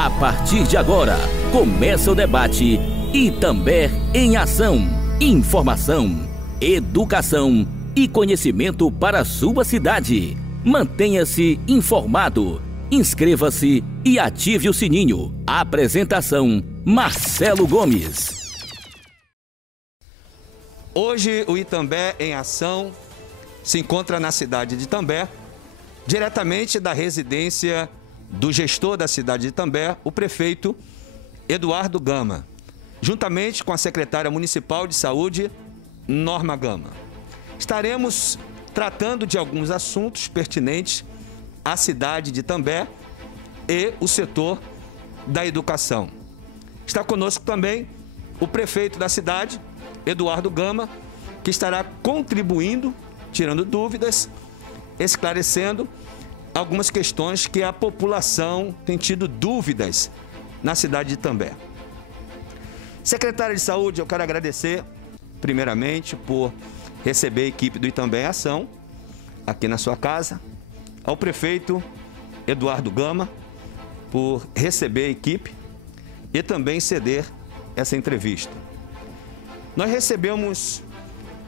A partir de agora, começa o debate Itambé em Ação. Informação, educação e conhecimento para a sua cidade. Mantenha-se informado. Inscreva-se e ative o sininho. Apresentação, Marcelo Gomes. Hoje o Itambé em Ação se encontra na cidade de Itambé, diretamente da residência do gestor da cidade de Itambé, o prefeito Eduardo Gama, juntamente com a secretária municipal de saúde, Norma Gama. Estaremos tratando de alguns assuntos pertinentes à cidade de Itambé e o setor da educação. Está conosco também o prefeito da cidade, Eduardo Gama, que estará contribuindo, tirando dúvidas, esclarecendo algumas questões que a população tem tido dúvidas na cidade de Itambé. Secretária de Saúde, eu quero agradecer, primeiramente, por receber a equipe do Itambé em Ação, aqui na sua casa, ao prefeito Eduardo Gama, por receber a equipe e também ceder essa entrevista. Nós recebemos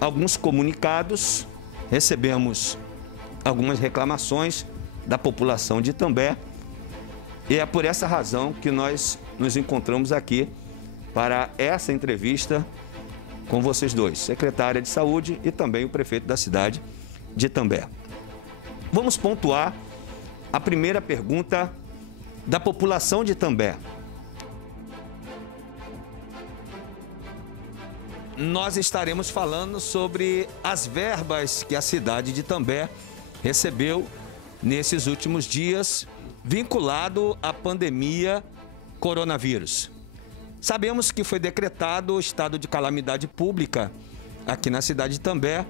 alguns comunicados, recebemos algumas reclamações da população de Itambé e é por essa razão que nós nos encontramos aqui para essa entrevista com vocês dois, secretária de Saúde e também o prefeito da cidade de Itambé. Vamos pontuar a primeira pergunta da população de Itambé. Nós estaremos falando sobre as verbas que a cidade de Itambé recebeu nesses últimos dias, vinculado à pandemia coronavírus. Sabemos que foi decretado o estado de calamidade pública aqui na cidade de Itambé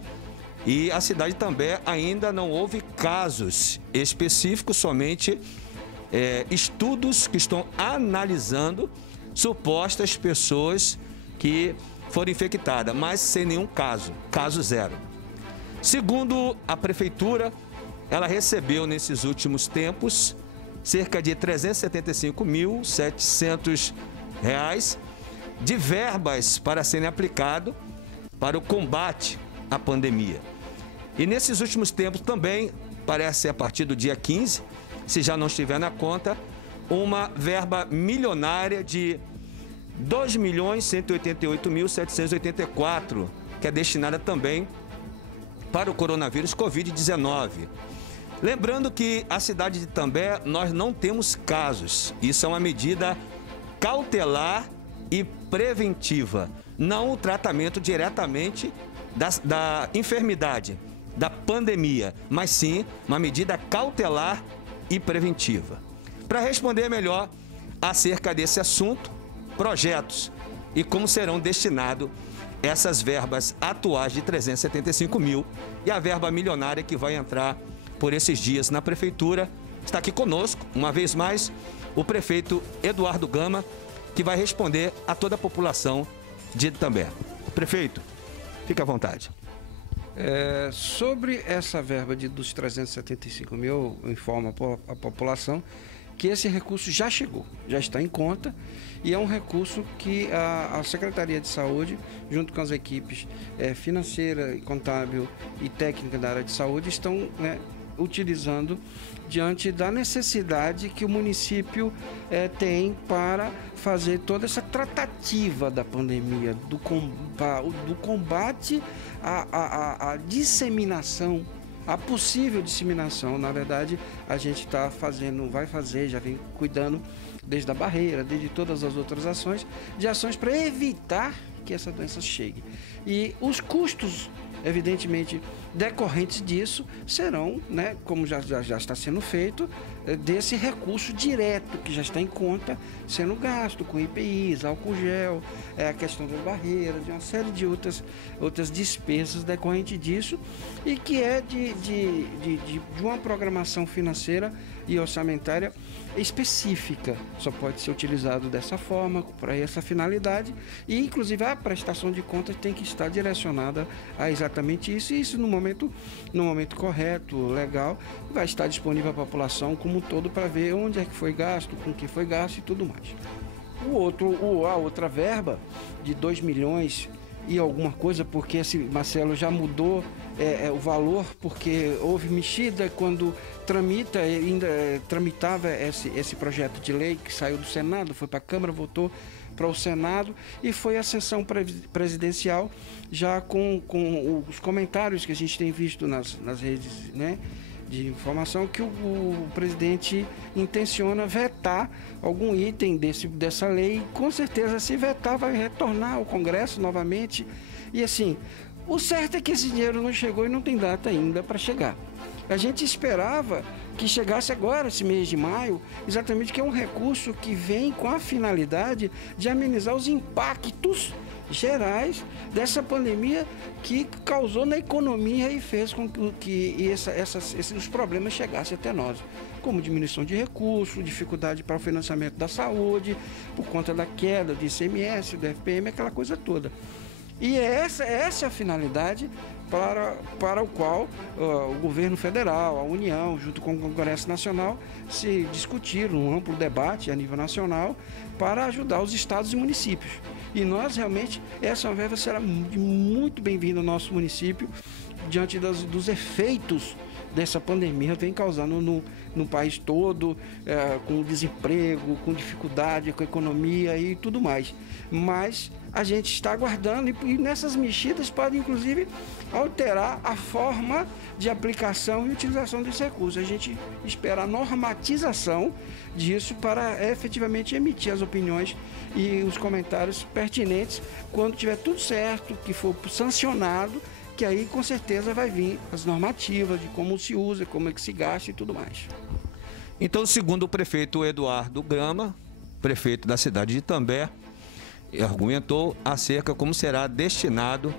e a cidade de Itambé ainda não houve casos específicos, somente estudos que estão analisando supostas pessoas que foram infectadas, mas sem nenhum caso zero. Segundo a prefeitura, ela recebeu nesses últimos tempos cerca de R$ 375.700 de verbas para serem aplicado para o combate à pandemia. E nesses últimos tempos também, parece a partir do dia 15, se já não estiver na conta, uma verba milionária de R$ 2.188.784, que é destinada também para o coronavírus Covid-19. Lembrando que a cidade de Itambé nós não temos casos. Isso é uma medida cautelar e preventiva, não o tratamento diretamente da enfermidade, da pandemia, mas sim uma medida cautelar e preventiva. Para responder melhor acerca desse assunto, projetos e como serão destinados essas verbas atuais de 375 mil e a verba milionária que vai entrar por esses dias na prefeitura. Está aqui conosco, uma vez mais, o prefeito Eduardo Gama, que vai responder a toda a população de Itambé. Prefeito, fique à vontade. Sobre essa verba dos 375 mil, eu informo a população que esse recurso já chegou, já está em conta e é um recurso que a Secretaria de Saúde, junto com as equipes financeira, contábil e técnica da área de saúde, estão utilizando diante da necessidade que o município tem para fazer toda essa tratativa da pandemia, do combate à disseminação, a possível disseminação. Na verdade, a gente está fazendo, vai fazer, já vem cuidando desde a barreira, desde todas as outras ações para evitar que essa doença chegue. E os custos, evidentemente, decorrentes disso serão, como já está sendo feito, desse recurso direto que já está em conta, sendo gasto com IPIs, álcool gel, a questão das barreiras, de uma série de outras despesas decorrentes disso, e que é de uma programação financeira e orçamentária específica. Só pode ser utilizado dessa forma, para essa finalidade, e inclusive a prestação de contas tem que estar direcionada a exatamente isso, e isso no momento correto, legal, vai estar disponível à população como um todo para ver onde é que foi gasto, com que foi gasto e tudo mais. A outra verba de 2 milhões e alguma coisa, porque esse Marcelo já mudou o valor, porque houve mexida quando tramitava esse projeto de lei que saiu do Senado, foi para a Câmara, voltou para o Senado e foi a sessão presidencial já com os comentários que a gente tem visto nas redes, né, de informação, que o presidente intenciona vetar algum item dessa lei. Com certeza, se vetar, vai retornar ao Congresso novamente. E assim, o certo é que esse dinheiro não chegou e não tem data ainda para chegar. A gente esperava que chegasse agora, esse mês de maio, exatamente, que é um recurso que vem com a finalidade de amenizar os impactos gerais dessa pandemia que causou na economia e fez com que esses problemas chegassem até nós, como diminuição de recursos, dificuldade para o financiamento da saúde, por conta da queda do ICMS, do FPM, aquela coisa toda. E essa é a finalidade para o qual o governo federal, a União, junto com o Congresso Nacional, se discutiram um amplo debate a nível nacional para ajudar os estados e municípios. E nós realmente, essa verba será muito bem-vinda ao nosso município, diante dos efeitos dessa pandemia vem causando no país todo, com desemprego, com dificuldade, com a economia e tudo mais. Mas a gente está aguardando e nessas mexidas pode, inclusive, alterar a forma de aplicação e utilização desse recurso. A gente espera a normatização disso para efetivamente emitir as opiniões e os comentários pertinentes quando tiver tudo certo, que for sancionado, que aí com certeza vai vir as normativas de como se usa, como é que se gasta e tudo mais. Então, segundo o prefeito Eduardo Grama, prefeito da cidade de Itambé, argumentou acerca como será destinado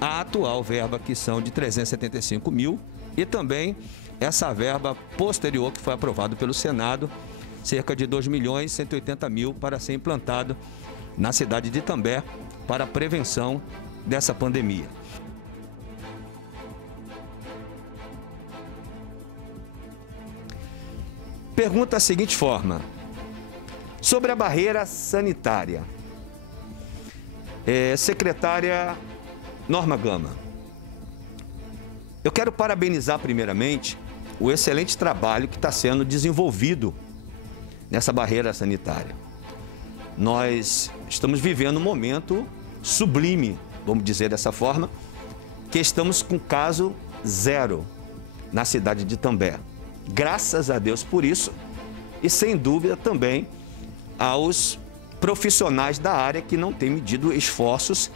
a atual verba, que são de 375 mil, e também essa verba posterior que foi aprovada pelo Senado, cerca de 2 milhões e 180 mil para ser implantado na cidade de Itambé para a prevenção dessa pandemia. Pergunta da seguinte forma: sobre a barreira sanitária. Secretária Norma Gama, eu quero parabenizar primeiramente o excelente trabalho que está sendo desenvolvido nessa barreira sanitária. Nós estamos vivendo um momento sublime, vamos dizer dessa forma, que estamos com caso zero na cidade de Itambé. Graças a Deus por isso e sem dúvida também aos profissionais da área que não têm medido esforços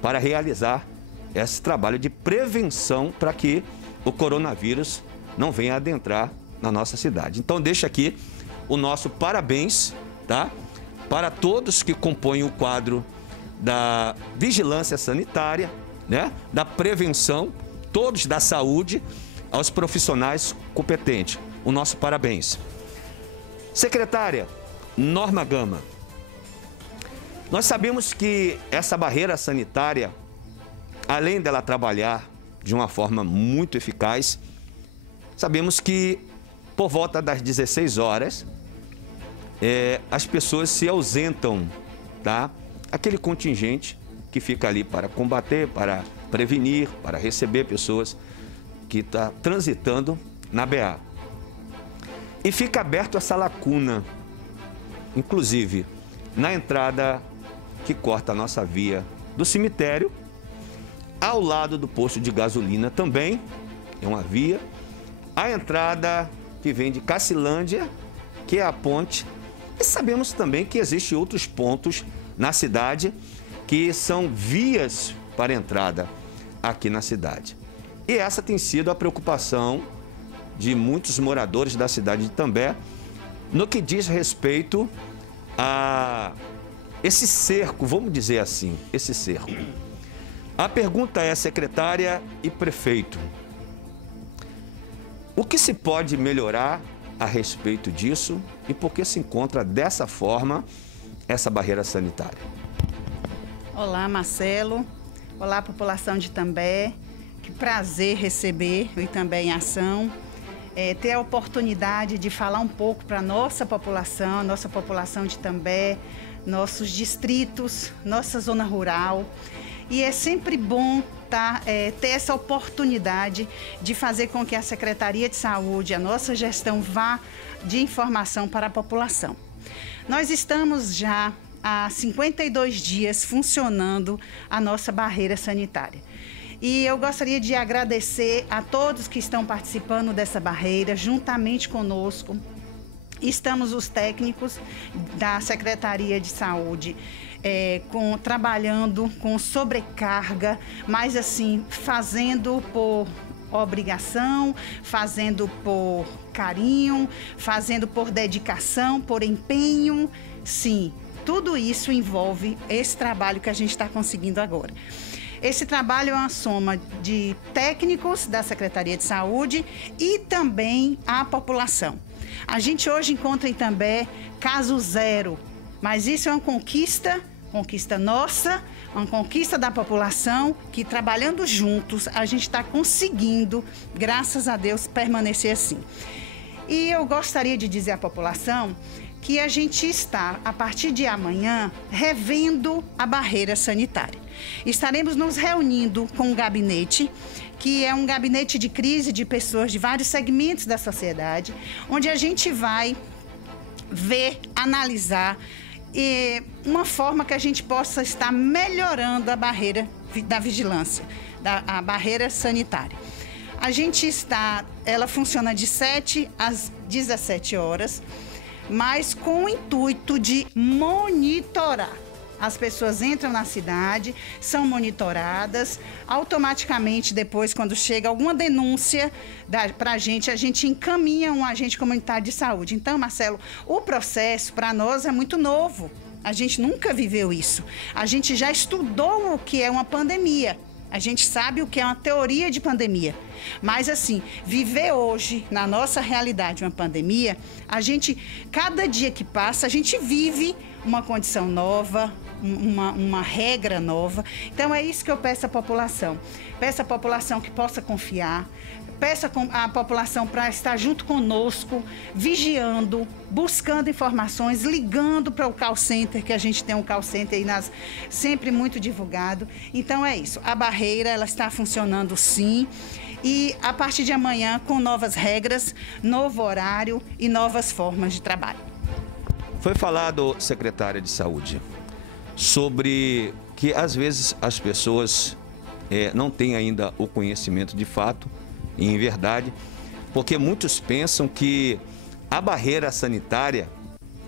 para realizar esse trabalho de prevenção para que o coronavírus não venha adentrar na nossa cidade. Então deixa aqui o nosso parabéns, tá? Para todos que compõem o quadro da vigilância sanitária, né? Da prevenção, todos da saúde, aos profissionais competentes. O nosso parabéns. Secretária Norma Gama, nós sabemos que essa barreira sanitária, além dela trabalhar de uma forma muito eficaz, sabemos que por volta das 16 horas, as pessoas se ausentam, tá? Aquele contingente que fica ali para combater, para prevenir, para receber pessoas que estão transitando na BA. E fica aberto essa lacuna, inclusive na entrada que corta a nossa via do cemitério, ao lado do posto de gasolina também, é uma via, a entrada que vem de Cacilândia, que é a ponte, e sabemos também que existem outros pontos na cidade que são vias para entrada aqui na cidade. E essa tem sido a preocupação de muitos moradores da cidade de Itambé no que diz respeito a esse cerco, vamos dizer assim, esse cerco. A pergunta é, secretária e prefeito, o que se pode melhorar a respeito disso e por que se encontra dessa forma essa barreira sanitária. Olá, Marcelo. Olá, população de Itambé. Que prazer receber o Itambé em Ação. Ter a oportunidade de falar um pouco para a nossa população de Itambé, nossos distritos, nossa zona rural. E é sempre bom ter essa oportunidade de fazer com que a Secretaria de Saúde, a nossa gestão, vá de informação para a população. Nós estamos já há 52 dias funcionando a nossa barreira sanitária. E eu gostaria de agradecer a todos que estão participando dessa barreira, juntamente conosco. Estamos os técnicos da Secretaria de Saúde trabalhando com sobrecarga, mas assim, fazendo por obrigação, fazendo por carinho, fazendo por dedicação, por empenho. Sim, tudo isso envolve esse trabalho que a gente está conseguindo agora. Esse trabalho é uma soma de técnicos da Secretaria de Saúde e também a população. A gente hoje encontra em Itambé caso zero, mas isso é uma conquista nossa, uma conquista da população, que trabalhando juntos a gente está conseguindo, graças a Deus, permanecer assim. E eu gostaria de dizer à população que a gente está, a partir de amanhã, revendo a barreira sanitária. Estaremos nos reunindo com um gabinete, que é um gabinete de crise de pessoas de vários segmentos da sociedade, onde a gente vai ver, analisar uma forma que a gente possa estar melhorando a barreira da vigilância, a barreira sanitária. Ela funciona de 7 às 17 horas, mas com o intuito de monitorar. As pessoas entram na cidade, são monitoradas, automaticamente depois, quando chega alguma denúncia para a gente encaminha um agente comunitário de saúde. Então, Marcelo, o processo para nós é muito novo. A gente nunca viveu isso. A gente já estudou o que é uma pandemia. A gente sabe o que é uma teoria de pandemia. Mas, assim, viver hoje, na nossa realidade, uma pandemia, cada dia que passa, a gente vive uma condição nova, uma regra nova. Então, é isso que eu peço à população. Peço à população que possa confiar, peço à população para estar junto conosco, vigiando, buscando informações, ligando para o call center, que a gente tem um call center aí sempre muito divulgado. Então, é isso. A barreira, ela está funcionando sim. E a partir de amanhã, com novas regras, novo horário e novas formas de trabalho. Foi falado, secretária de Saúde, sobre que às vezes as pessoas não têm ainda o conhecimento de fato e em verdade, porque muitos pensam que a barreira sanitária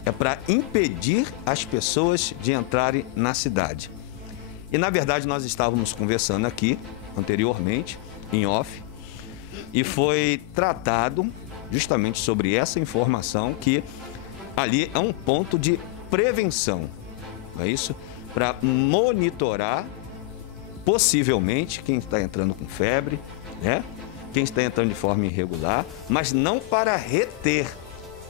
é para impedir as pessoas de entrarem na cidade. E na verdade nós estávamos conversando aqui anteriormente, em off, e foi tratado justamente sobre essa informação que ali é um ponto de prevenção, não é isso? Para monitorar possivelmente quem está entrando com febre, né? Quem está entrando de forma irregular, mas não para reter,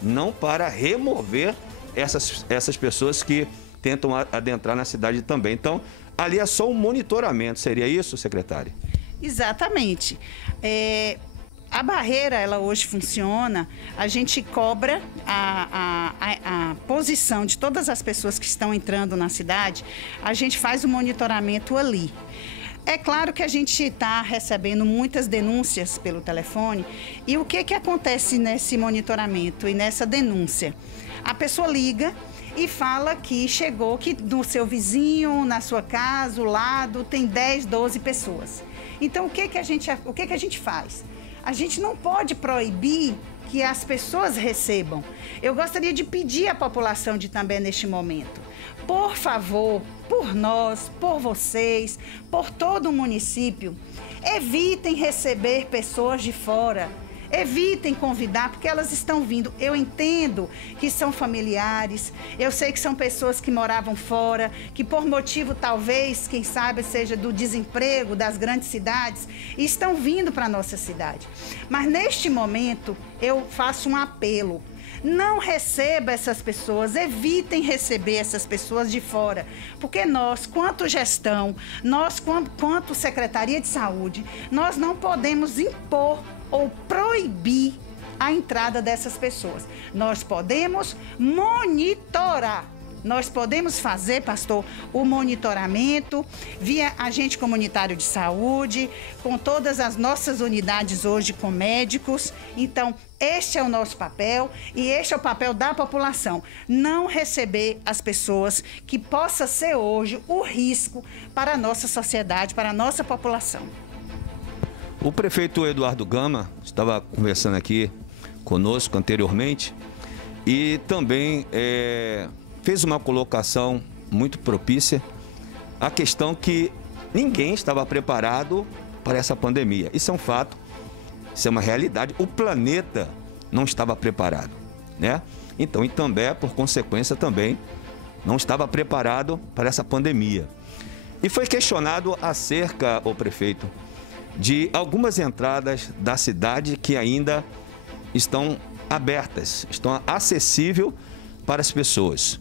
não para remover essas pessoas que tentam adentrar na cidade também. Então, ali é só um monitoramento, seria isso, secretária? Exatamente. A barreira, ela hoje funciona, a gente cobra a posição de todas as pessoas que estão entrando na cidade, a gente faz o monitoramento ali. É claro que a gente está recebendo muitas denúncias pelo telefone. E o que acontece nesse monitoramento e nessa denúncia? A pessoa liga e fala que chegou, que no seu vizinho, na sua casa, o lado, tem 10, 12 pessoas. Então, o que a gente faz? A gente não pode proibir que as pessoas recebam. Eu gostaria de pedir à população de Itambé neste momento, por favor, por nós, por vocês, por todo o município, evitem receber pessoas de fora. Evitem convidar, porque elas estão vindo. Eu entendo que são familiares, eu sei que são pessoas que moravam fora, que por motivo talvez, quem sabe, seja do desemprego das grandes cidades, estão vindo para a nossa cidade. Mas neste momento eu faço um apelo. Não receba essas pessoas, evitem receber essas pessoas de fora, porque nós, quanto gestão, nós, quanto Secretaria de Saúde, nós não podemos impor ou proibir a entrada dessas pessoas. Nós podemos monitorar. Nós podemos fazer, pastor, o monitoramento via agente comunitário de saúde, com todas as nossas unidades hoje com médicos. Então, este é o nosso papel e este é o papel da população. Não receber as pessoas que possa ser hoje o risco para a nossa sociedade, para a nossa população. O prefeito Eduardo Gama estava conversando aqui conosco anteriormente e também fez uma colocação muito propícia, a questão que ninguém estava preparado para essa pandemia. Isso é um fato, isso é uma realidade. O planeta não estava preparado, né? Então, Itambé, por consequência, também não estava preparado para essa pandemia. E foi questionado acerca, o prefeito, de algumas entradas da cidade que ainda estão abertas, estão acessíveis para as pessoas.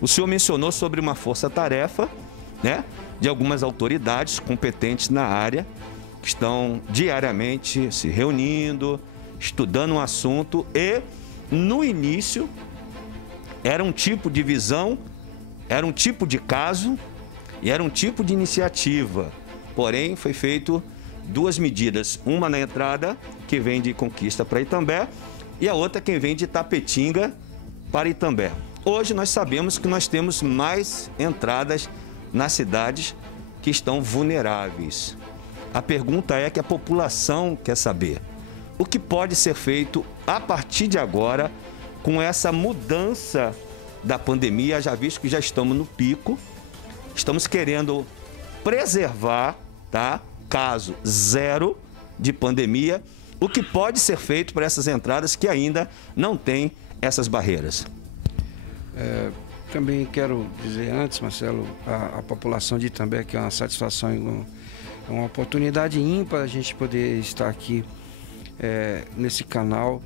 O senhor mencionou sobre uma força-tarefa, né, de algumas autoridades competentes na área, que estão diariamente se reunindo, estudando um assunto e, no início, era um tipo de visão, era um tipo de caso e era um tipo de iniciativa. Porém, foi feito duas medidas, uma na entrada, que vem de Conquista para Itambé, e a outra que vem de Tapetinga para Itambé. Hoje nós sabemos que nós temos mais entradas nas cidades que estão vulneráveis. A pergunta é que a população quer saber. O que pode ser feito a partir de agora com essa mudança da pandemia, já visto que já estamos no pico, estamos querendo preservar, tá? Caso zero de pandemia, o que pode ser feito para essas entradas que ainda não têm essas barreiras? Também quero dizer antes, Marcelo, a população de Itambé, que é uma satisfação, é uma oportunidade ímpar a gente poder estar aqui nesse canal,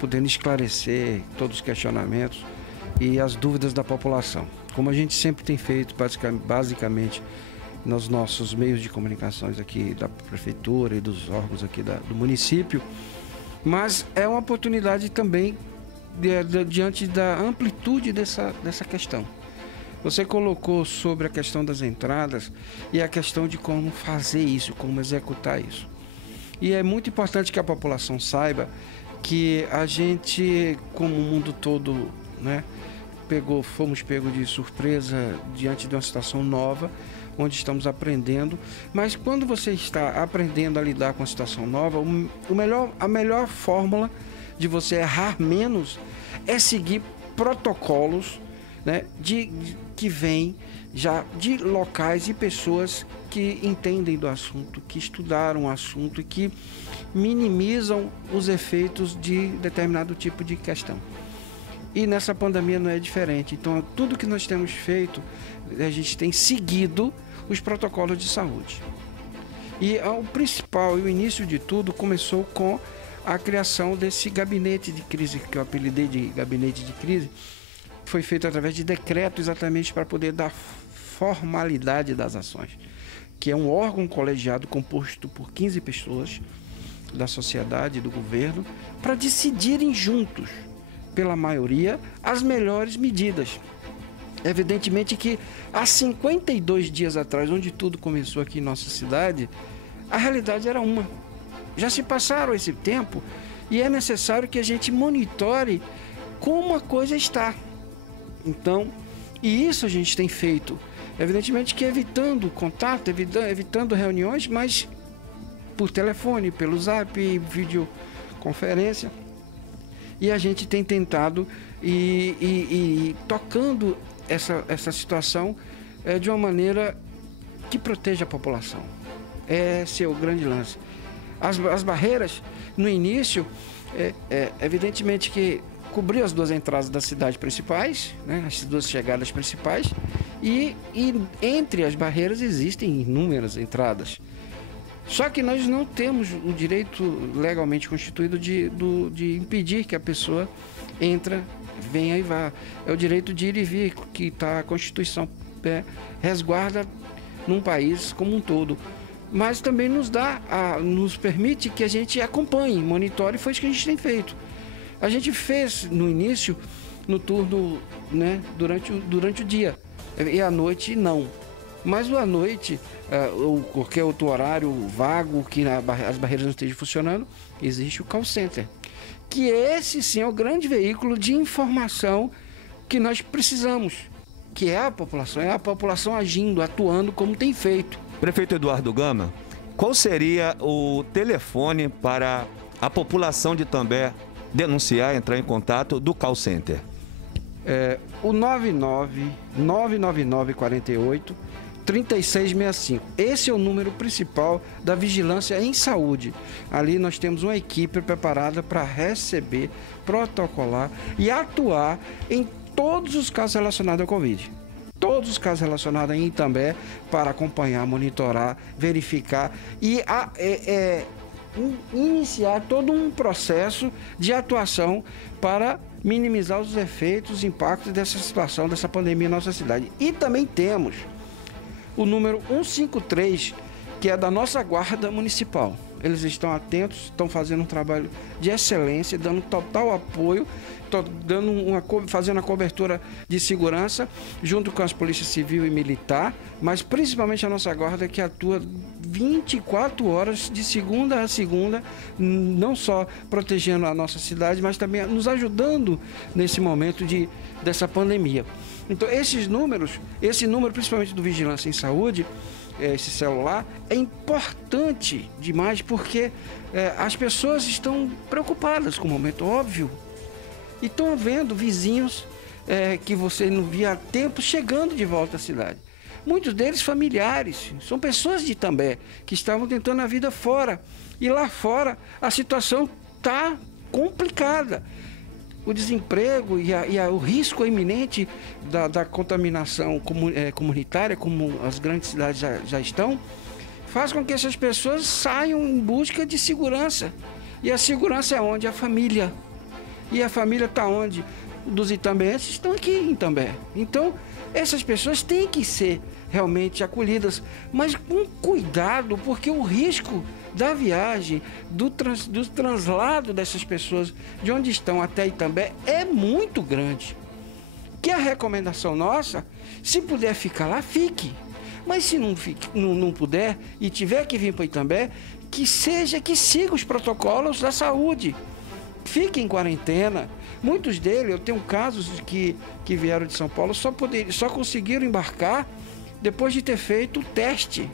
podendo esclarecer todos os questionamentos e as dúvidas da população. Como a gente sempre tem feito, basicamente, nos nossos meios de comunicações aqui da prefeitura e dos órgãos aqui do município, mas é uma oportunidade também diante da amplitude dessa questão. Você colocou sobre a questão das entradas e a questão de como fazer isso, como executar isso. E é muito importante que a população saiba que a gente, como o mundo todo, né, fomos pegos de surpresa diante de uma situação nova, onde estamos aprendendo, mas quando você está aprendendo a lidar com a situação nova, a melhor fórmula de você errar menos é seguir protocolos, né, que vêm já de locais e pessoas que entendem do assunto, que estudaram o assunto e que minimizam os efeitos de determinado tipo de questão. E nessa pandemia não é diferente. Então, tudo que nós temos feito, a gente tem seguido os protocolos de saúde. E o principal e o início de tudo começou com a criação desse gabinete de crise, que eu apelidei de gabinete de crise, foi feito através de decreto exatamente para poder dar formalidade das ações, que é um órgão colegiado composto por 15 pessoas da sociedade e do governo para decidirem juntos, pela maioria, as melhores medidas. Evidentemente que há 52 dias atrás, onde tudo começou aqui em nossa cidade, a realidade era uma. Já se passaram esse tempo e é necessário que a gente monitore como a coisa está. Então, e isso a gente tem feito, evidentemente que evitando contato, evitando reuniões, mas por telefone, pelo Zap, videoconferência. E a gente tem tentado e tocando essa situação de uma maneira que proteja a população. Esse é o grande lance. As barreiras no início, evidentemente que cobriu as duas entradas das cidades principais, né, as duas chegadas principais, e entre as barreiras existem inúmeras entradas. Só que nós não temos o direito legalmente constituído de impedir que a pessoa venha e vá. É o direito de ir e vir que a Constituição resguarda num país como um todo. Mas também nos permite que a gente acompanhe, monitore, e foi isso que a gente tem feito. A gente fez no início, no turno, né, durante o dia, e à noite não. Mas à noite, ou qualquer outro horário vago que as barreiras não estejam funcionando, existe o call center. Que esse sim é o grande veículo de informação que nós precisamos, que é a população agindo, atuando como tem feito. Prefeito Eduardo Gama, qual seria o telefone para a população de Itambé denunciar, entrar em contato do call center? O 99948-3665. Esse é o número principal da vigilância em saúde. Ali nós temos uma equipe preparada para receber, protocolar e atuar em todos os casos relacionados ao Covid. Todos os casos relacionados em Itambé, para acompanhar, monitorar, verificar e iniciar todo um processo de atuação para minimizar os efeitos, os impactos dessa situação, dessa pandemia na nossa cidade. E também temos o número 153, que é da nossa Guarda Municipal. Eles estão atentos, estão fazendo um trabalho de excelência, dando total apoio, fazendo a cobertura de segurança, junto com as polícias civil e militar, mas principalmente a nossa Guarda, que atua 24 horas, de segunda a segunda, não só protegendo a nossa cidade, mas também nos ajudando nesse momento dessa pandemia. Então, esse número principalmente do Vigilância em Saúde, esse celular, é importante demais porque as pessoas estão preocupadas com o momento, óbvio. E estão vendo vizinhos que você não via há tempo chegando de volta à cidade. Muitos deles familiares, são pessoas de Itambé que estavam tentando a vida fora. E lá fora a situação está complicada. O desemprego e o risco iminente da contaminação comunitária, como as grandes cidades já estão, faz com que essas pessoas saiam em busca de segurança. E a segurança é onde? A família. E a família está onde? Dos itambenses estão aqui em Itambé. Então, essas pessoas têm que ser realmente acolhidas, mas com cuidado, porque o risco da viagem, do translado dessas pessoas de onde estão até Itambé é muito grande. Que a recomendação nossa, se puder ficar lá, fique. Mas se não puder e tiver que vir para Itambé, que siga os protocolos da saúde. Fique em quarentena. Muitos deles, eu tenho casos que vieram de São Paulo, só conseguiram embarcar depois de ter feito o teste,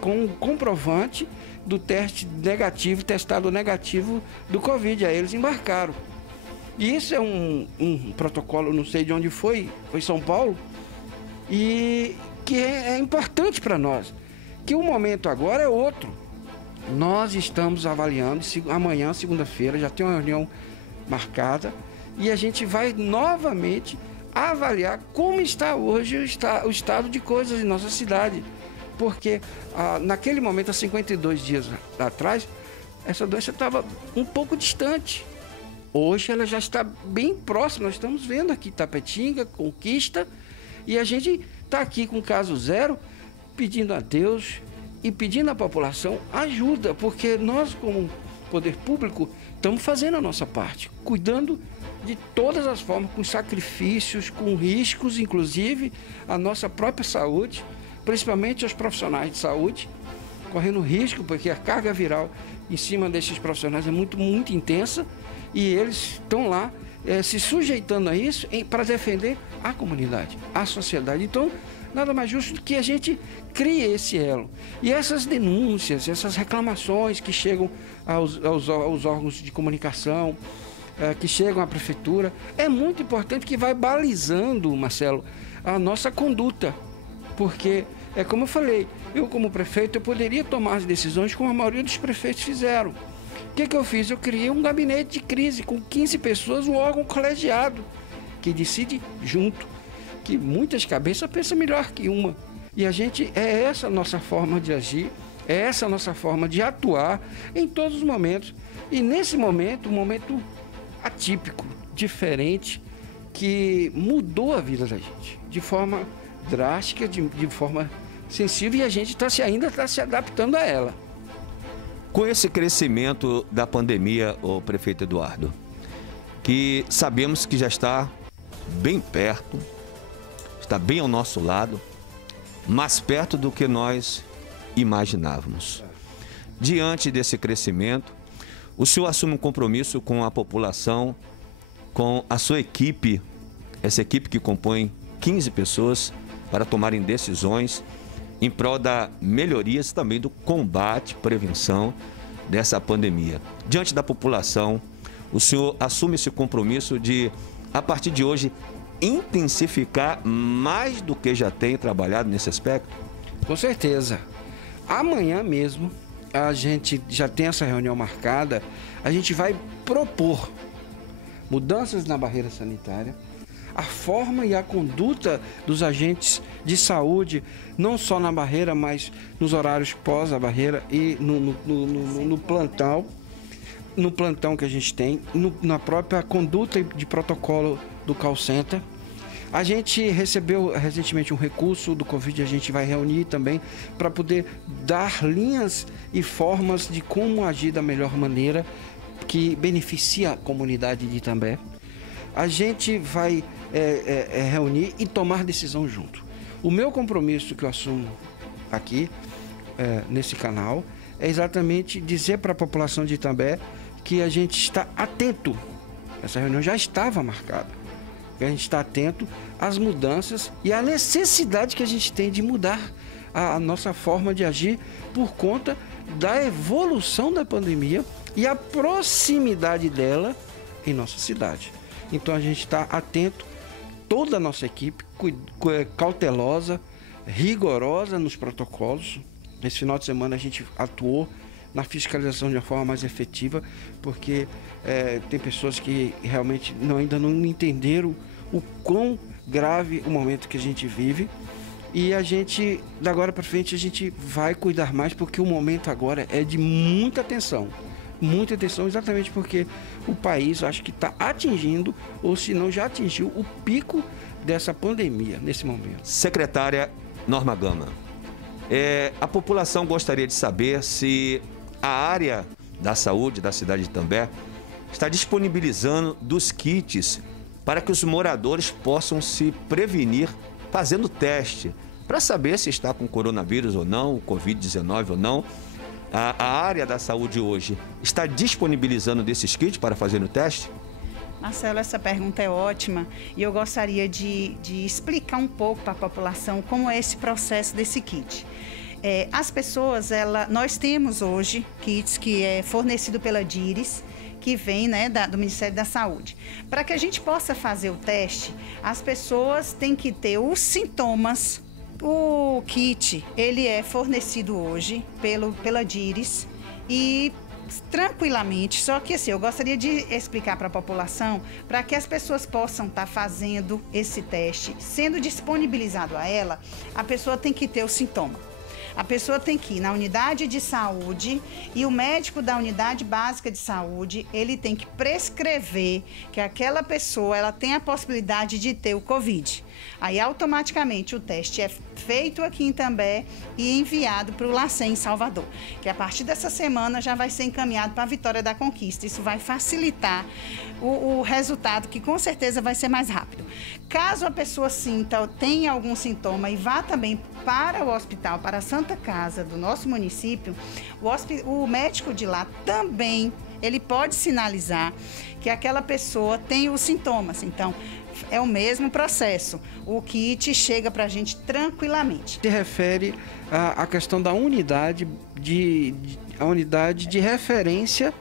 com um comprovante do teste negativo, testado negativo do Covid. Aí eles embarcaram. E isso é um protocolo, não sei de onde foi São Paulo, e que é importante para nós, que o momento agora é outro. Nós estamos avaliando, amanhã, segunda-feira, já tem uma reunião marcada, e a gente vai novamente avaliar como está hoje o estado de coisas em nossa cidade. Porque naquele momento, há 52 dias atrás, essa doença estava um pouco distante. Hoje ela já está bem próxima. Nós estamos vendo aqui Tapetinga, Conquista, e a gente está aqui com caso zero, pedindo a Deus e pedindo à população ajuda, porque nós, como poder público, estamos fazendo a nossa parte, cuidando de todas as formas, com sacrifícios, com riscos, inclusive a nossa própria saúde, principalmente os profissionais de saúde, correndo risco, porque a carga viral em cima desses profissionais é muito, muito intensa, e eles estão lá se sujeitando a isso para defender a comunidade, a sociedade. Então, nada mais justo do que a gente crie esse elo. E essas denúncias, essas reclamações que chegam aos órgãos de comunicação, que chegam à prefeitura, é muito importante, que vai balizando, Marcelo, a nossa conduta. Porque, como eu falei, eu como prefeito, eu poderia tomar as decisões como a maioria dos prefeitos fizeram. O que eu fiz? Eu criei um gabinete de crise com 15 pessoas, um órgão colegiado, que decide junto, que muitas cabeças pensam melhor que uma. E é essa a nossa forma de agir, é essa a nossa forma de atuar em todos os momentos. E nesse momento, um momento atípico, diferente, que mudou a vida da gente de forma drástica, de forma sensível, e a gente ainda está se adaptando a ela. Com esse crescimento da pandemia, o prefeito Eduardo, que sabemos que já está bem perto, está bem ao nosso lado, mais perto do que nós imaginávamos. Diante desse crescimento, o senhor assume um compromisso com a população, com a sua equipe, essa equipe que compõe 15 pessoas, para tomarem decisões em prol da melhoria e também do combate, prevenção dessa pandemia. Diante da população, o senhor assume esse compromisso de, a partir de hoje, intensificar mais do que já tem trabalhado nesse aspecto? Com certeza. Amanhã mesmo, a gente já tem essa reunião marcada, a gente vai propor mudanças na barreira sanitária, a forma e a conduta dos agentes de saúde, não só na barreira, mas nos horários pós a barreira e no plantão que a gente tem, na própria conduta de protocolo do call center. A gente recebeu recentemente um recurso do Covid, a gente vai reunir também para poder dar linhas e formas de como agir da melhor maneira que beneficia a comunidade de Itambé. A gente vai reunir e tomar decisão junto. O meu compromisso que eu assumo aqui, nesse canal, é exatamente dizer para a população de Itambé que a gente está atento. Essa reunião já estava marcada. A gente está atento às mudanças e à necessidade que a gente tem de mudar a nossa forma de agir por conta da evolução da pandemia e a proximidade dela em nossa cidade. Então a gente está atento, toda a nossa equipe, cautelosa, rigorosa nos protocolos. Nesse final de semana a gente atuou na fiscalização de uma forma mais efetiva, porque tem pessoas que realmente ainda não entenderam o quão grave o momento que a gente vive. E a gente, da agora para frente, a gente vai cuidar mais, porque o momento agora é de muita atenção. Muita atenção, exatamente porque o país, acho que está atingindo, ou se não já atingiu, o pico dessa pandemia nesse momento. Secretária Norma Gama, a população gostaria de saber se a área da saúde da cidade de Itambé está disponibilizando dos kits para que os moradores possam se prevenir fazendo teste, para saber se está com coronavírus ou não, Covid-19 ou não. A área da saúde hoje está disponibilizando desses kits para fazer o teste? Marcelo, essa pergunta é ótima e eu gostaria de explicar um pouco para a população como é esse processo desse kit. As pessoas, nós temos hoje kits que é fornecido pela DIRES, que vem do Ministério da Saúde. Para que a gente possa fazer o teste, as pessoas têm que ter os sintomas. O kit, ele é fornecido hoje pela DIRES e tranquilamente, só que assim, eu gostaria de explicar para a população, para que as pessoas possam estar fazendo esse teste, sendo disponibilizado a ela, a pessoa tem que ter o sintoma. A pessoa tem que ir na unidade de saúde e o médico da unidade básica de saúde, ele tem que prescrever que aquela pessoa ela tem a possibilidade de ter o Covid. Aí, automaticamente, o teste é feito aqui em Itambé e enviado para o LACEN em Salvador, que a partir dessa semana já vai ser encaminhado para a Vitória da Conquista. Isso vai facilitar o resultado, que com certeza vai ser mais rápido. Caso a pessoa sinta ou tenha algum sintoma e vá também para o hospital, para a Santa Casa do nosso município, o médico de lá também, ele pode sinalizar que aquela pessoa tem os sintomas. Então, é o mesmo processo. O kit chega para a gente tranquilamente. Se refere à questão da unidade de referência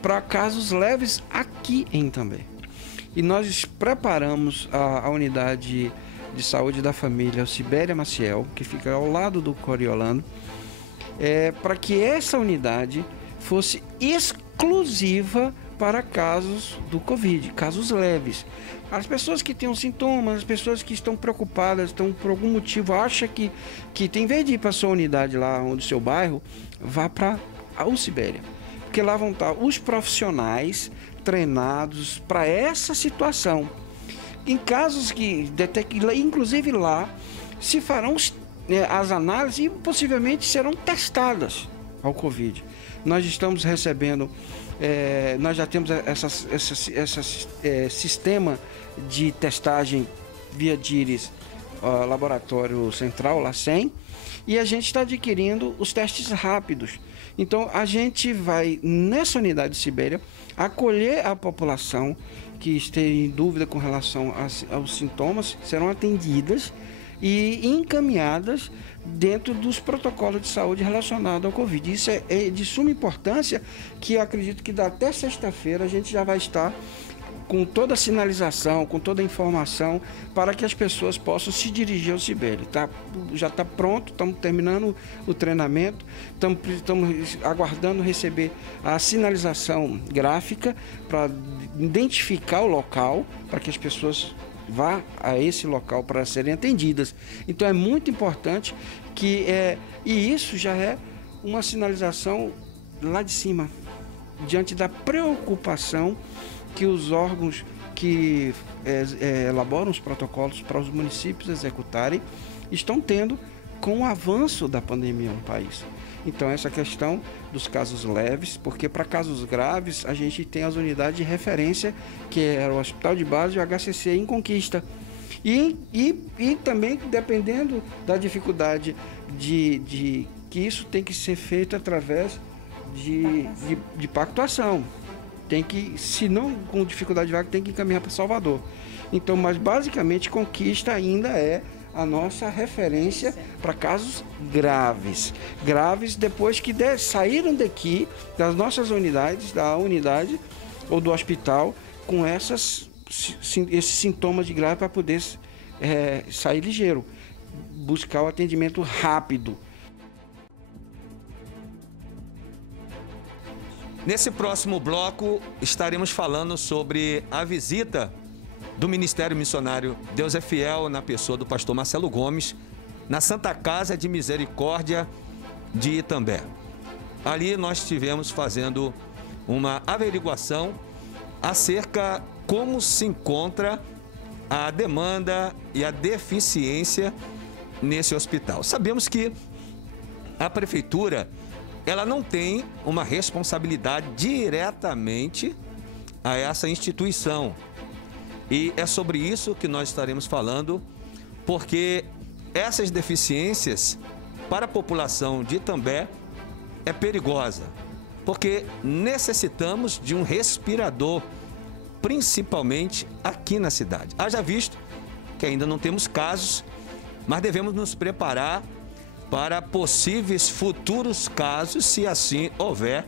para casos leves aqui em Itambé. E nós preparamos a unidade de saúde da família Sibéria Maciel, que fica ao lado do Coriolano, para que essa unidade fosse exclusiva para casos do Covid, casos leves. As pessoas que têm sintomas, as pessoas que estão preocupadas, estão por algum motivo, acham que em vez de ir para a sua unidade lá, onde o seu bairro, vá para a UCIBéria. Porque lá vão estar os profissionais treinados para essa situação. Em casos que inclusive lá, se farão as análises e possivelmente serão testadas ao Covid. Nós estamos recebendo, nós já temos esse sistema de testagem via DIRES, Laboratório Central, LACEN, e a gente está adquirindo os testes rápidos. Então, a gente vai, nessa unidade de Sibéria, acolher a população que esteja em dúvida com relação aos sintomas, serão atendidas e encaminhadas dentro dos protocolos de saúde relacionados ao Covid. Isso é de suma importância, que eu acredito que até sexta-feira a gente já vai estar com toda a sinalização, com toda a informação, para que as pessoas possam se dirigir ao Sibéria. Já está pronto, estamos terminando o treinamento, estamos aguardando receber a sinalização gráfica para identificar o local, para que as pessoas vá a esse local para serem atendidas. Então é muito importante e isso já é uma sinalização lá de cima, diante da preocupação que os órgãos que elaboram os protocolos para os municípios executarem estão tendo com o avanço da pandemia no país. Então essa questão dos casos leves, porque para casos graves a gente tem as unidades de referência, que é o Hospital de Base e o HCC em Conquista. E também, dependendo da dificuldade que isso tem que ser feito através de pactuação. Se não com dificuldade de vaga, tem que encaminhar para Salvador. Então, mas basicamente Conquista ainda é a nossa referência para casos graves. Graves depois que saíram daqui, das nossas unidades, da unidade ou do hospital, com esses sintomas de grave, para poder sair ligeiro, buscar o atendimento rápido. Nesse próximo bloco, estaremos falando sobre a visita do Ministério Missionário Deus é Fiel, na pessoa do pastor Marcelo Gomes, na Santa Casa de Misericórdia de Itambé. Ali nós estivemos fazendo uma averiguação acerca como se encontra a demanda e a deficiência nesse hospital. Sabemos que a prefeitura ela não tem uma responsabilidade diretamente a essa instituição. E é sobre isso que nós estaremos falando, porque essas deficiências para a população de Itambé é perigosa, porque necessitamos de um respirador, principalmente aqui na cidade. Haja visto que ainda não temos casos, mas devemos nos preparar para possíveis futuros casos, se assim houver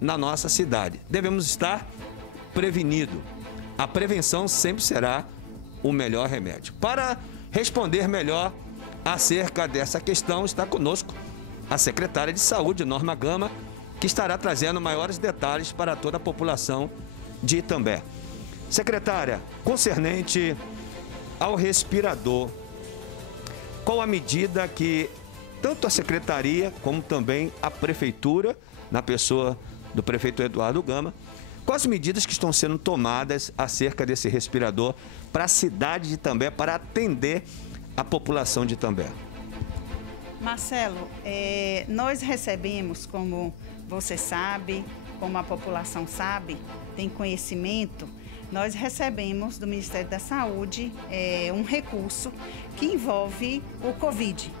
na nossa cidade. Devemos estar prevenidos. A prevenção sempre será o melhor remédio. Para responder melhor acerca dessa questão, está conosco a secretária de Saúde, Norma Gama, que estará trazendo maiores detalhes para toda a população de Itambé. Secretária, concernente ao respirador, qual a medida que tanto a secretaria como também a prefeitura, na pessoa do prefeito Eduardo Gama, quais as medidas que estão sendo tomadas acerca desse respirador para a cidade de Itambé, para atender a população de Itambé? Marcelo, nós recebemos, como você sabe, como a população sabe, tem conhecimento, nós recebemos do Ministério da Saúde um recurso que envolve o Covid.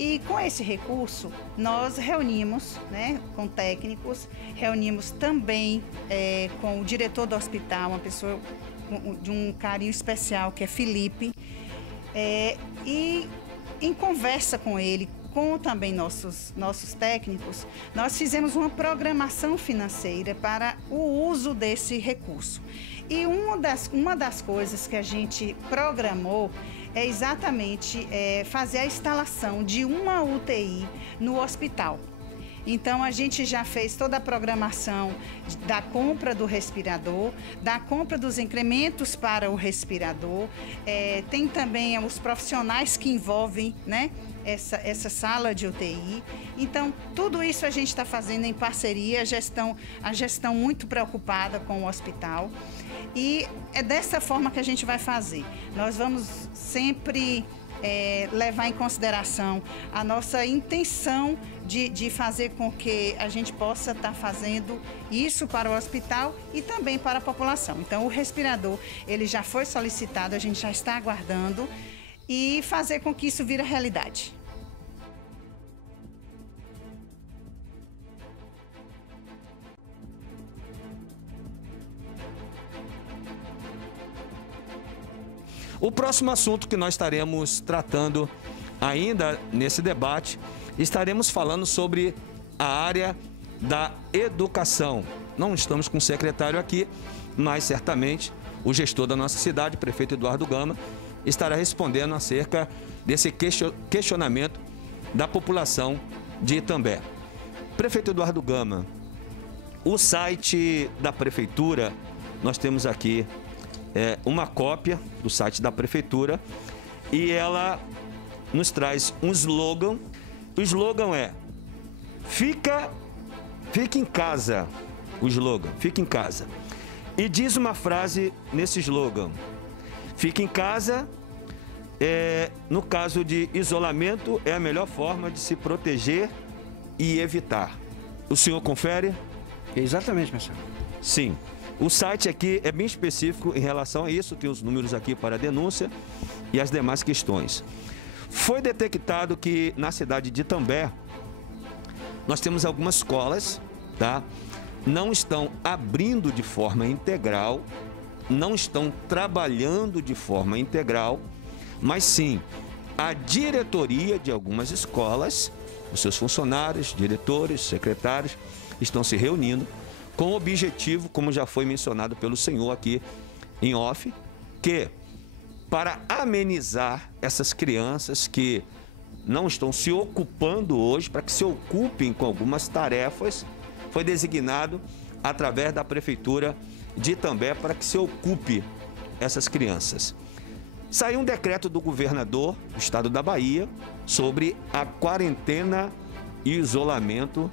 E com esse recurso, nós reunimos, com técnicos, reunimos também com o diretor do hospital, uma pessoa de um carinho especial, que é Felipe, e em conversa com ele, com também nossos técnicos, nós fizemos uma programação financeira para o uso desse recurso. E uma das coisas que a gente programou é exatamente fazer a instalação de uma UTI no hospital. Então, a gente já fez toda a programação da compra do respirador, da compra dos incrementos para o respirador. Tem também os profissionais que envolvem, né, essa sala de UTI. Então, tudo isso a gente está fazendo em parceria, a gestão muito preocupada com o hospital. E é dessa forma que a gente vai fazer. Nós vamos sempre levar em consideração a nossa intenção de fazer com que a gente possa estar fazendo isso para o hospital e também para a população. Então, o respirador, ele já foi solicitado, a gente já está aguardando, e fazer com que isso vire realidade. O próximo assunto que nós estaremos tratando ainda nesse debate, estaremos falando sobre a área da educação. Não estamos com o secretário aqui, mas certamente o gestor da nossa cidade, o prefeito Eduardo Gama, estará respondendo acerca desse questionamento da população de Itambé. Prefeito Eduardo Gama, o site da prefeitura, nós temos aqui uma cópia do site da prefeitura e ela nos traz um slogan. O slogan é fica em casa. O slogan, fica em casa. E diz uma frase nesse slogan: fica em casa, no caso de isolamento, é a melhor forma de se proteger e evitar. O senhor confere? Exatamente, Marcelo. Sim. O site aqui é bem específico em relação a isso, tem os números aqui para a denúncia e as demais questões. Foi detectado que na cidade de Itambé, nós temos algumas escolas, tá? Não estão abrindo de forma integral, não estão trabalhando de forma integral, mas sim, a diretoria de algumas escolas, os seus funcionários, diretores, secretários, estão se reunindo com o objetivo, como já foi mencionado pelo senhor aqui em off, que para amenizar essas crianças que não estão se ocupando hoje, para que se ocupem com algumas tarefas, foi designado através da prefeitura de Itambé para que se ocupe essas crianças. Saiu um decreto do governador do estado da Bahia sobre a quarentena e isolamento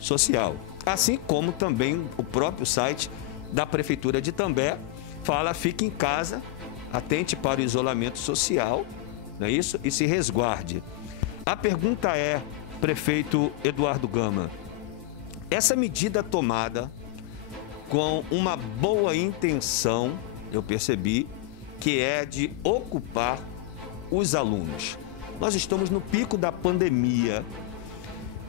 social. Assim como também o próprio site da prefeitura de Itambé fala: fique em casa, atente para o isolamento social, não é isso? E se resguarde. A pergunta é, prefeito Eduardo Gama, essa medida tomada com uma boa intenção, eu percebi, que é de ocupar os alunos. Nós estamos no pico da pandemia.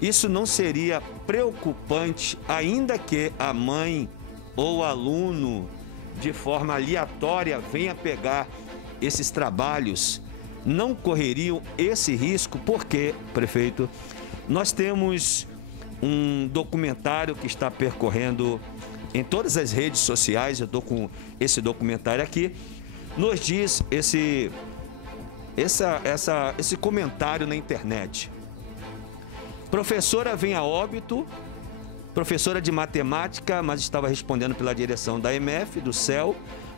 Isso não seria preocupante, ainda que a mãe ou o aluno, de forma aleatória, venha pegar esses trabalhos? Não correriam esse risco? Porque, prefeito, nós temos um documentário que está percorrendo em todas as redes sociais, eu estou com esse documentário aqui, nos diz esse comentário na internet. Professora vem a óbito, professora de matemática, mas estava respondendo pela direção da EMF, do CEL,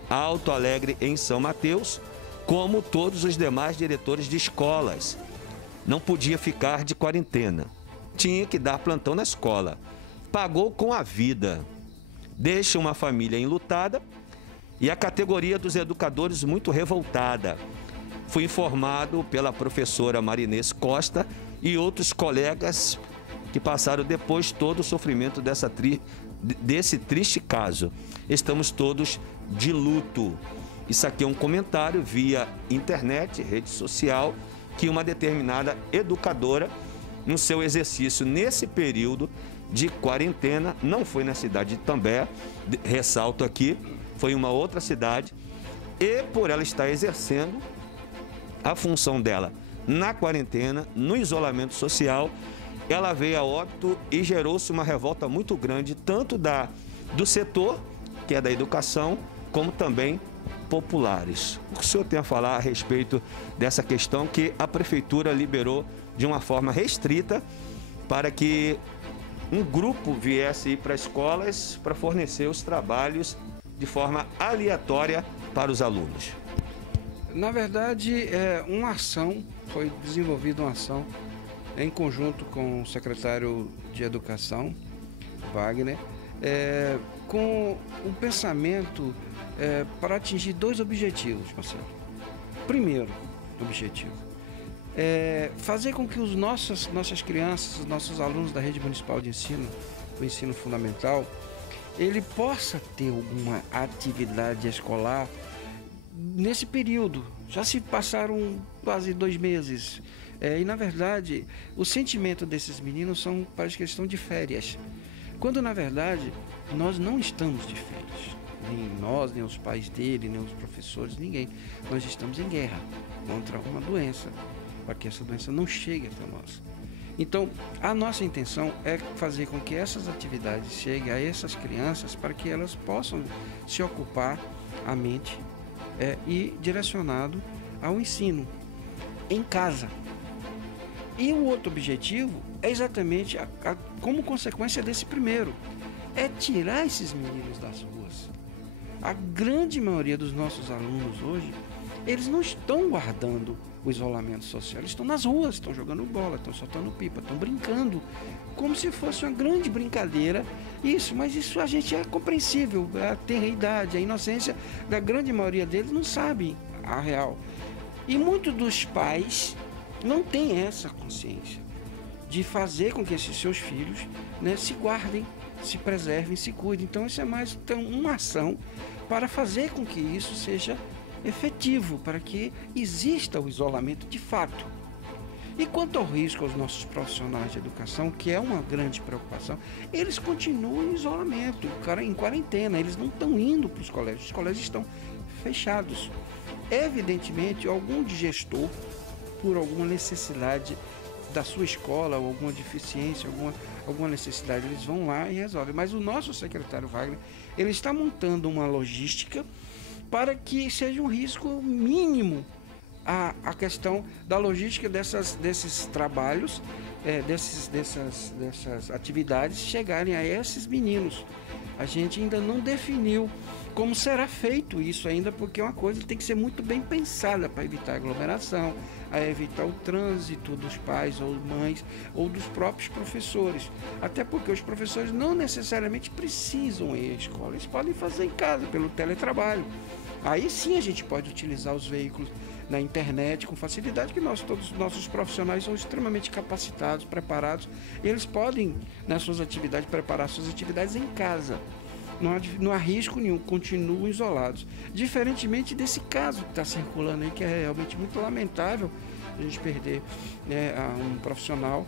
Alto Alegre, em São Mateus, como todos os demais diretores de escolas. Não podia ficar de quarentena, tinha que dar plantão na escola. Pagou com a vida, deixa uma família enlutada e a categoria dos educadores muito revoltada. Fui informado pela professora Marinês Costa e outros colegas que passaram depois todo o sofrimento desse triste caso. Estamos todos de luto. Isso aqui é um comentário via internet, rede social, que uma determinada educadora, no seu exercício nesse período de quarentena, não foi na cidade de Itambé, ressalto aqui, foi em uma outra cidade, e por ela estar exercendo a função dela na quarentena, no isolamento social, ela veio a óbito e gerou-se uma revolta muito grande, tanto do setor, que é da educação, como também populares. O que o senhor tem a falar a respeito dessa questão que a prefeitura liberou de uma forma restrita para que um grupo viesse ir para escolas para fornecer os trabalhos de forma aleatória para os alunos? Na verdade, foi desenvolvida uma ação em conjunto com o secretário de Educação, Wagner, com um pensamento para atingir 2 objetivos, Marcelo. Primeiro objetivo, fazer com que nossas crianças, os nossos alunos da rede municipal de ensino, do ensino fundamental, ele possa ter alguma atividade escolar nesse período. Já se passaram quase 2 meses. E, na verdade, o sentimento desses meninos parece que eles estão de férias. Quando, na verdade, nós não estamos de férias. Nem nós, nem os pais dele, nem os professores, ninguém. Nós estamos em guerra contra uma doença, para que essa doença não chegue até nós. Então, a nossa intenção é fazer com que essas atividades cheguem a essas crianças para que elas possam se ocupar a mente e direcionado ao ensino em casa. E o outro objetivo é exatamente como consequência desse primeiro, é tirar esses meninos das ruas. A grande maioria dos nossos alunos hoje, eles não estão guardando o isolamento social, eles estão nas ruas, estão jogando bola, estão soltando pipa, estão brincando, como se fosse uma grande brincadeira. Mas isso a gente é compreensível, a tenridade, a inocência da grande maioria deles não sabem a real. E muitos dos pais não têm essa consciência de fazer com que esses seus filhos, se guardem, se preservem, se cuidem. Então isso é mais uma ação para fazer com que isso seja efetivo, para que exista o isolamento de fato. E quanto ao risco aos nossos profissionais de educação, que é uma grande preocupação, eles continuam em isolamento, em quarentena, eles não estão indo para os colégios estão fechados. Evidentemente, algum gestor, por alguma necessidade da sua escola, ou alguma deficiência, alguma necessidade, eles vão lá e resolvem. Mas o nosso secretário Wagner, ele está montando uma logística para que seja um risco mínimo a questão da logística desses trabalhos, dessas atividades chegarem a esses meninos. A gente ainda não definiu como será feito isso ainda, porque é uma coisa que tem que ser muito bem pensada para evitar aglomeração, a evitar o trânsito dos pais ou mães ou dos próprios professores. Até porque os professores não necessariamente precisam ir à escola, eles podem fazer em casa, pelo teletrabalho. Aí sim a gente pode utilizar os veículos na internet com facilidade, que todos os nossos profissionais são extremamente capacitados, preparados, e eles podem, nas suas atividades, preparar suas atividades em casa. Não há risco nenhum, continuam isolados. Diferentemente desse caso que está circulando aí, que é realmente muito lamentável a gente perder um profissional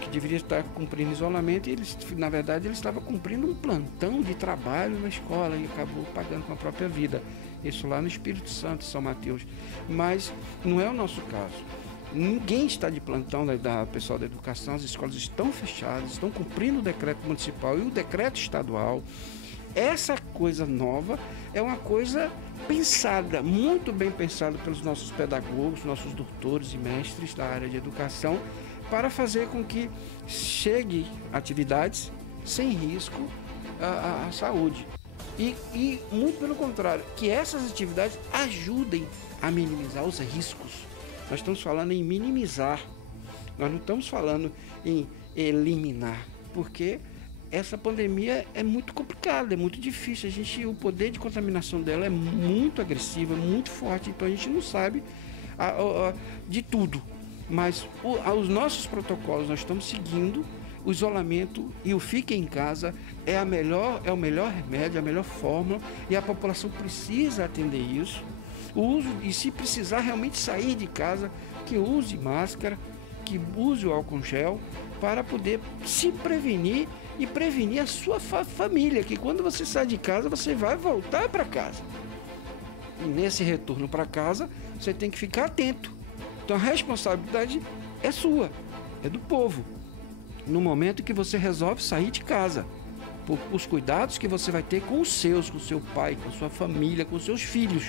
que deveria estar cumprindo isolamento, e na verdade ele estava cumprindo um plantão de trabalho na escola e acabou pagando com a própria vida. Isso lá no Espírito Santo, São Mateus. Mas não é o nosso caso. Ninguém está de plantão da pessoal da educação, as escolas estão fechadas, estão cumprindo o decreto municipal e o decreto estadual. Essa coisa nova é uma coisa pensada, muito bem pensada pelos nossos pedagogos, nossos doutores e mestres da área de educação, para fazer com que chegue atividades sem risco à saúde. E muito pelo contrário, que essas atividades ajudem a minimizar os riscos. Nós estamos falando em minimizar, nós não estamos falando em eliminar, porque essa pandemia é muito complicada, é muito difícil. O poder de contaminação dela é muito agressivo, é muito forte, então a gente não sabe de tudo. Mas os nossos protocolos nós estamos seguindo. O isolamento e o fique em casa é o melhor remédio, a melhor fórmula, e a população precisa atender isso. E se precisar realmente sair de casa, que use máscara, que use o álcool gel, para poder se prevenir e prevenir a sua família, que quando você sai de casa, você vai voltar para casa. E nesse retorno para casa, você tem que ficar atento. Então a responsabilidade é sua, é do povo. No momento que você resolve sair de casa, por os cuidados que você vai ter com os seus, com o seu pai, com a sua família, com os seus filhos.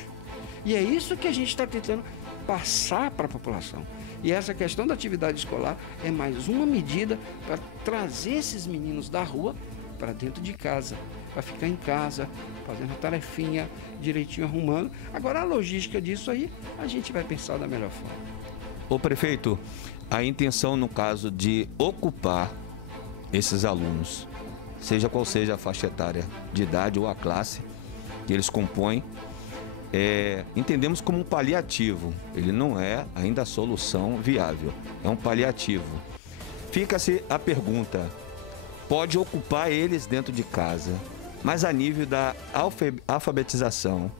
E é isso que a gente está tentando passar para a população. E essa questão da atividade escolar é mais uma medida para trazer esses meninos da rua para dentro de casa, para ficar em casa, fazendo a tarefinha direitinho, arrumando. Agora, a logística disso aí, a gente vai pensar da melhor forma. Ô prefeito, a intenção no caso de ocupar esses alunos, seja qual seja a faixa etária de idade ou a classe que eles compõem, entendemos como um paliativo. Ele não é ainda a solução viável, é um paliativo. Fica-se a pergunta, pode ocupar eles dentro de casa, mas a nível da alfabetização,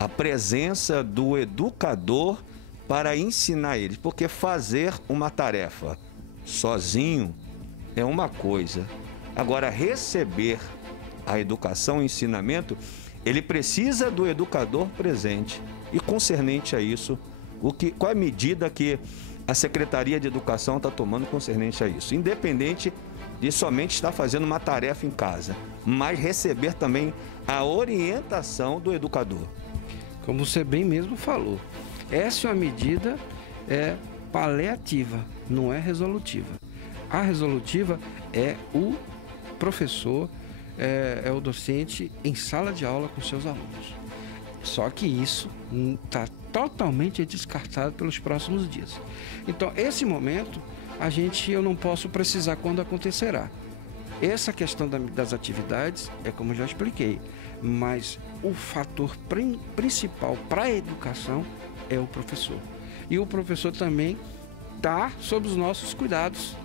a presença do educador para ensinar eles, porque fazer uma tarefa sozinho é uma coisa. Agora, receber a educação, o ensinamento, ele precisa do educador presente. E concernente a isso, qual é a medida que a Secretaria de Educação está tomando concernente a isso? Independente de somente estar fazendo uma tarefa em casa, mas receber também a orientação do educador. Como você bem mesmo falou, essa é uma medida paliativa, não é resolutiva. A resolutiva é o professor, é o docente em sala de aula com seus alunos. Só que isso está totalmente descartado pelos próximos dias. Então, esse momento, eu não posso precisar quando acontecerá. Essa questão das atividades é como eu já expliquei, mas o fator principal para a educação é o professor. E o professor também está sob os nossos cuidados,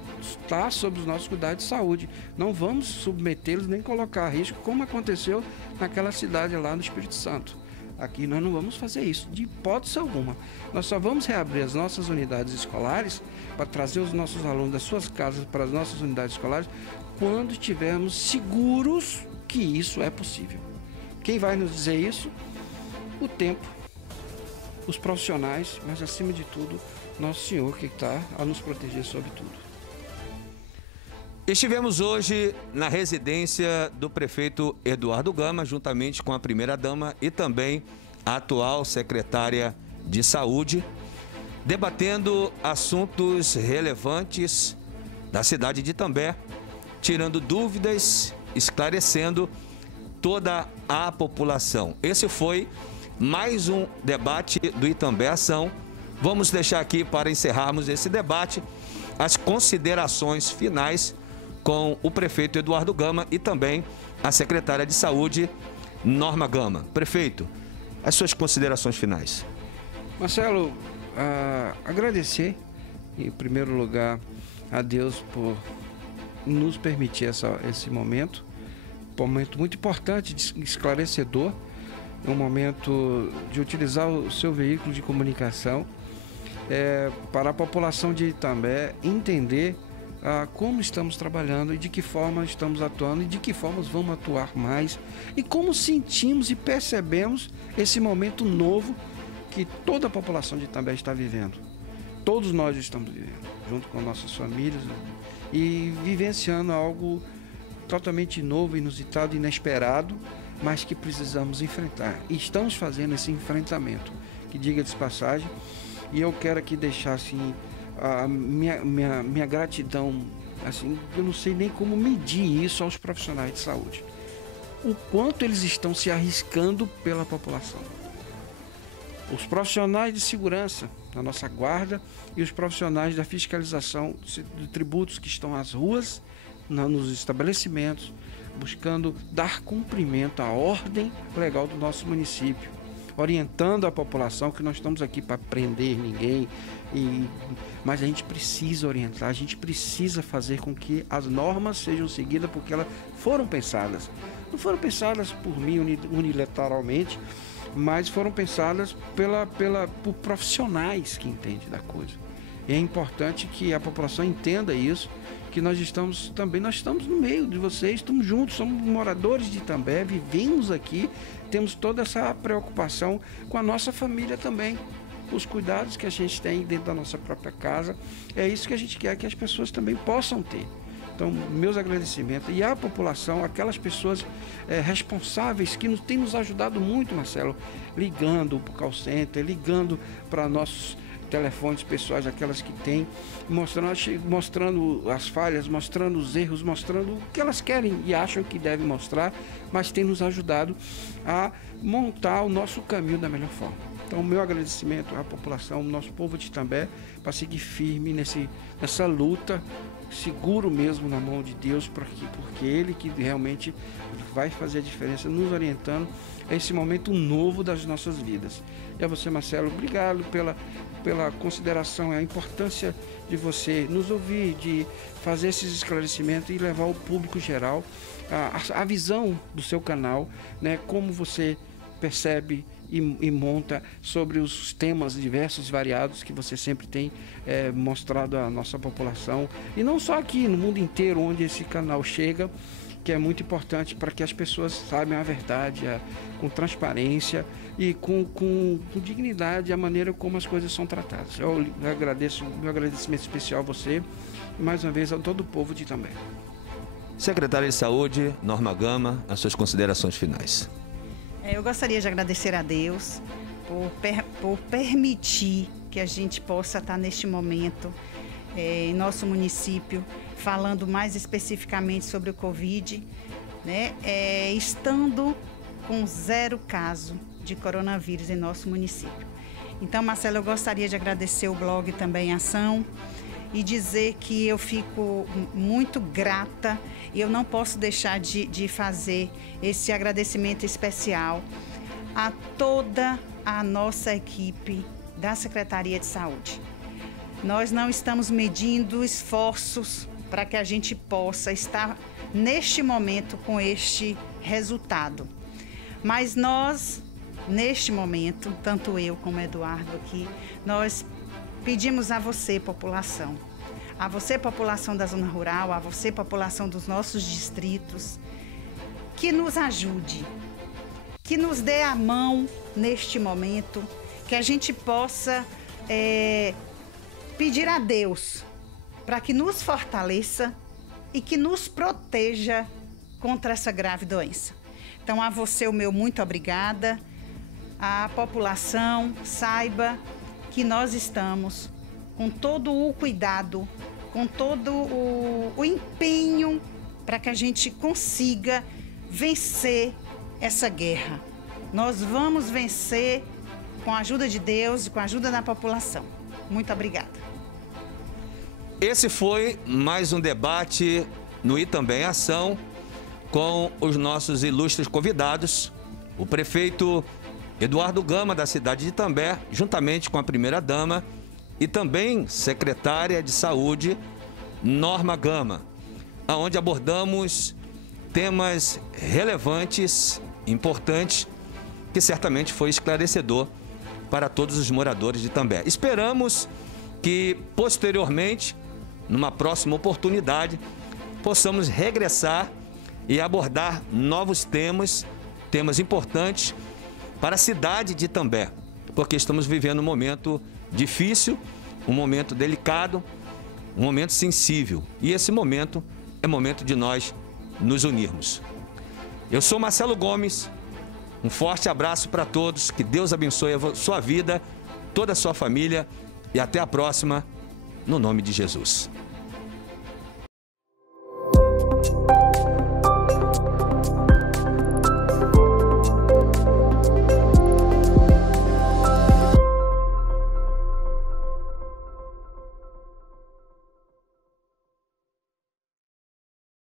de saúde. Não vamos submetê-los nem colocar a risco, como aconteceu naquela cidade lá no Espírito Santo. Aqui nós não vamos fazer isso, de hipótese alguma. Nós só vamos reabrir as nossas unidades escolares para trazer os nossos alunos das suas casas para as nossas unidades escolares quando estivermos seguros que isso é possível. Quem vai nos dizer isso? O tempo, os profissionais, mas acima de tudo, Nosso Senhor que está a nos proteger sobre tudo. Estivemos hoje na residência do prefeito Eduardo Gama, juntamente com a primeira-dama e também a atual secretária de Saúde, debatendo assuntos relevantes da cidade de Itambé, tirando dúvidas, esclarecendo toda a população. Esse foi mais um debate do Itambé Ação. Vamos deixar aqui, para encerrarmos esse debate, as considerações finais com o prefeito Eduardo Gama e também a secretária de Saúde, Norma Gama. Prefeito, as suas considerações finais. Marcelo, agradecer, em primeiro lugar, a Deus por nos permitir esse momento muito importante, esclarecedor, um momento de utilizar o seu veículo de comunicação para a população de Itambé entender como estamos trabalhando e de que forma estamos atuando e de que formas vamos atuar mais e como sentimos e percebemos esse momento novo que toda a população de Itambé está vivendo. Todos nós estamos vivendo, junto com nossas famílias e vivenciando algo totalmente novo, inusitado, inesperado, mas que precisamos enfrentar. E estamos fazendo esse enfrentamento, que diga de passagem, e eu quero aqui deixar assim a minha gratidão, assim, eu não sei nem como medir isso aos profissionais de saúde. O quanto eles estão se arriscando pela população. Os profissionais de segurança da nossa guarda e os profissionais da fiscalização de tributos que estão às ruas, nos estabelecimentos, buscando dar cumprimento à ordem legal do nosso município, orientando a população que nós estamos aqui para prender ninguém, mas a gente precisa orientar, a gente precisa fazer com que as normas sejam seguidas porque elas foram pensadas. Não foram pensadas por mim unilateralmente, mas foram pensadas por profissionais que entendem da coisa. E é importante que a população entenda isso, que nós estamos no meio de vocês, estamos juntos, somos moradores de Itambé, vivemos aqui, temos toda essa preocupação com a nossa família também, os cuidados que a gente tem dentro da nossa própria casa, é isso que a gente quer que as pessoas também possam ter. Então, meus agradecimentos. E à população, aquelas pessoas responsáveis que têm nos ajudado muito, Marcelo, ligando para o call center, ligando para nossos telefones pessoais, aquelas que têm, mostrando as falhas, mostrando os erros, mostrando o que elas querem e acham que devem mostrar, mas tem nos ajudado a montar o nosso caminho da melhor forma. Então, meu agradecimento à população, ao nosso povo de Itambé, para seguir firme nessa luta, seguro mesmo na mão de Deus, porque Ele que realmente vai fazer a diferença, nos orientando a esse momento novo das nossas vidas. E a você, Marcelo, obrigado pela consideração, a importância de você nos ouvir, de fazer esses esclarecimentos e levar ao público geral a visão do seu canal, né, como você percebe e monta sobre os temas diversos e variados que você sempre tem mostrado à nossa população, e não só aqui, no mundo inteiro, onde esse canal chega, que é muito importante para que as pessoas saibam a verdade, com transparência e com dignidade a maneira como as coisas são tratadas. Eu agradeço, meu agradecimento especial a você e mais uma vez a todo o povo de Itambé. Secretária de Saúde, Norma Gama, as suas considerações finais. Eu gostaria de agradecer a Deus por permitir que a gente possa estar neste momento em nosso município, falando mais especificamente sobre o Covid, né? Estando com 0 caso de coronavírus em nosso município. Então, Marcelo, eu gostaria de agradecer o blog também Ação e dizer que eu fico muito grata e eu não posso deixar de fazer esse agradecimento especial a toda a nossa equipe da Secretaria de Saúde. Nós não estamos medindo esforços para que a gente possa estar neste momento com este resultado. Mas nós, neste momento, tanto eu como Eduardo aqui, nós pedimos a você, população, da zona rural, a você, população dos nossos distritos, que nos ajude, que nos dê a mão neste momento, que a gente possa pedir a Deus para que nos fortaleça e que nos proteja contra essa grave doença. Então, a você o meu muito obrigada. A população saiba que nós estamos com todo o cuidado, com todo o empenho para que a gente consiga vencer essa guerra. Nós vamos vencer com a ajuda de Deus e com a ajuda da população. Muito obrigada. Esse foi mais um debate no Itambé em Ação com os nossos ilustres convidados, o prefeito Eduardo Gama, da cidade de Itambé, juntamente com a primeira-dama e também secretária de Saúde, Norma Gama, onde abordamos temas relevantes, importantes, que certamente foi esclarecedor para todos os moradores de Itambé. Esperamos que, posteriormente, numa próxima oportunidade, possamos regressar e abordar novos temas importantes para a cidade de Itambé, porque estamos vivendo um momento difícil, um momento delicado, um momento sensível. E esse momento é momento de nós nos unirmos. Eu sou Marcelo Gomes, um forte abraço para todos, que Deus abençoe a sua vida, toda a sua família e até a próxima, no nome de Jesus.